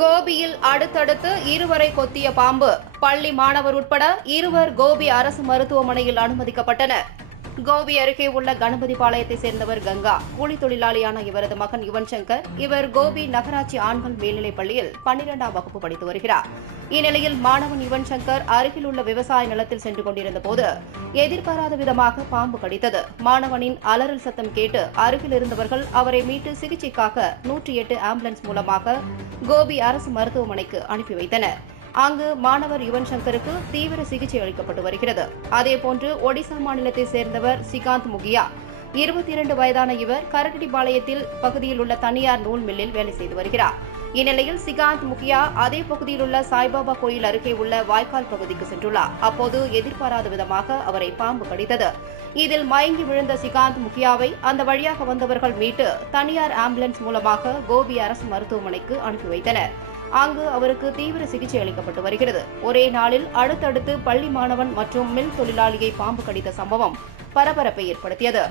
கோபியில் அடுத்தடுத்து இருவரை கொத்திய பாம்பு. பள்ளி மாணவர் உட்பட இருவர் கோபி அரசு மருத்துவமனையில் அனுமதிக்கப்பட்டனர். கோபி அருகே உள்ள கணபதிபாளையத்தைச் சேர்ந்தவர் கங்கா. கூலி தொழிலாளியான இவரது மகன் யுவன் சங்கர். இவர் கோபி நகராட்சி ஆண்கள் மேல்நிலைப் பள்ளியில் 12ஆம் வகுப்பு படித்து வருகிறார். இந்நிலையில் மாணவன் யுவன் சங்கர் அருகில் உள்ள விவசாய நிலத்தில் சென்று கொண்டிருந்தபோது எதிர்பாராத விதமாக பாம்பு கடித்தது. மாணவனின் அலறல் சத்தம் கேட்டு அருகில் இருந்தவர்கள் அவரை மீட்டு சிகிச்சைக்காக 108 ஆம்புலன்ஸ் மூலமாக கோபி அரசு மருத்துவமனைக்கு அனுப்பி வைத்தனர். அங்கு மாணவர் யுவன் சங்கருக்கு தீவிர சிகிச்சை அளிக்கப்பட்டு வருகிறது. அதேபோன்று ஒடிசா மாநிலத்தைச் சேர்ந்தவர் சிகாந்த் முகியா. 22 வயதான இவர் கரகடிபாளையத்தில் பகுதியில் உள்ள தனியார் நூல் மில்லில் வேலை செய்து வருகிறார். இந்நிலையில் சிகாந்த் முகியா அதே பகுதியில் உள்ள சாய்பாபா கோயில் அருகே உள்ள வாய்க்கால் பகுதிக்கு சென்றுள்ளார். அப்போது எதிர்பாராத விதமாக அவரை பாம்பு கடித்தது. இதில் மயங்கி விழுந்த சிகாந்த் முகியாவை அந்த வழியாக வந்தவர்கள் மீட்டு தனியார் ஆம்புலன்ஸ் மூலமாக கோபி அரசு மருத்துவமனைக்கு அனுப்பி வைத்தனர். அங்கு அவருக்கு தீவிர சிகிச்சை அளிக்கப்பட்டு வருகிறது. ஒரே நாளில் அடுத்தடுத்து பள்ளி மாணவன் மற்றும் மில் தொழிலாளியை பாம்பு கடித்த சம்பவம் பரபரப்பை ஏற்படுத்தியது.